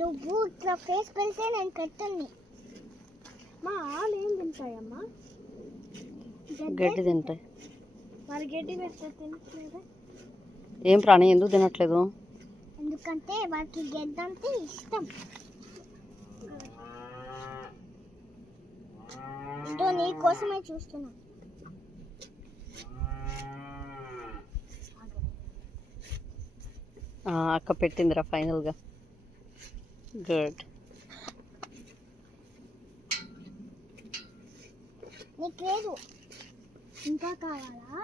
నువ్వు ఇట్లా ఫేస్ పెడితే నేను కట్టండి. మా ఆలు ఏం తింటాయమ్మా? గడ్డి తింటాయి. మరి గడ్డి పెడితే తినట్లేదు. ఏం ప్రాణి ఎందుకు తినట్లేదు? ఎందుకంటే వాటికి గడ్డి అంటే ఇష్టం. ఇదో నీ కోసమే చూస్తున్నా. అక్క పెట్టిందిరా ఫైనల్గా. గుడ్. నీకు లేదు ఇంకా కావాలా?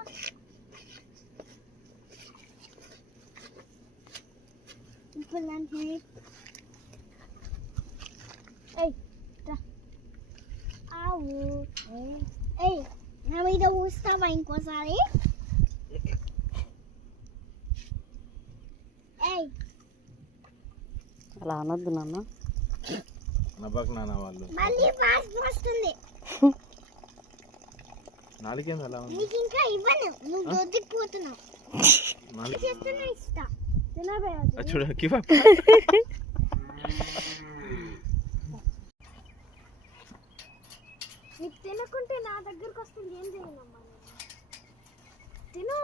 ఇప్పుడు నన్ను ఆవు నా మీద ఊస్తావా ఇంకోసారి? అలా అనొద్దు నాన్న. మళ్ళీ వాసన వస్తుంది. నీకు ఇంకా ఇవ్వను, నువ్వు దొద్దుకుపోతున్నావు. చేస్తున్నా ఇస్తా. నీకు తినకుంటే నా దగ్గరకు వస్తుంది. ఏం చేయనమ్మా తిను.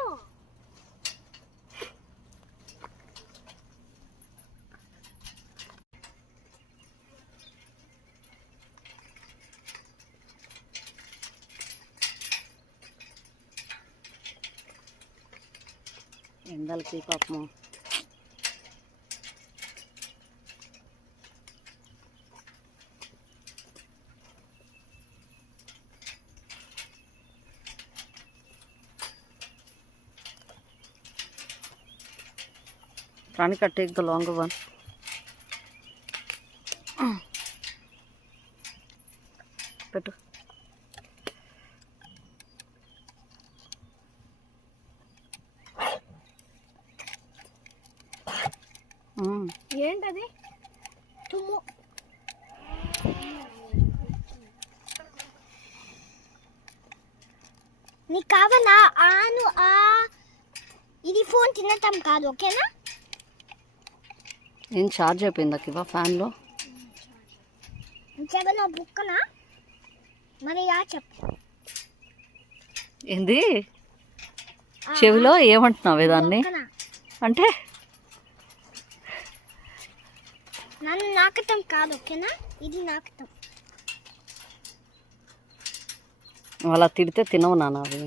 ఎండలకి పాపం Ranika, take the longer one. Pettu. ఏంటది? తుమ్ము. నీకు కావాలా? ఆను ఇది ఫోన్ తినటం కాదు, ఓకేనా? ఏం ఛార్జ్ అయిపోయిందా కివా ఫ్యాన్లో? చెవిలో బుక్కనా? మరి చెప్పు. ఏంది చెవిలో ఏమంటున్నావే దాన్ని? అంటే నన్ను నాకటం కాదు, ఓకేనా? ఇది నాకటం. అలా తిడితే తినవు నాన్న అవి.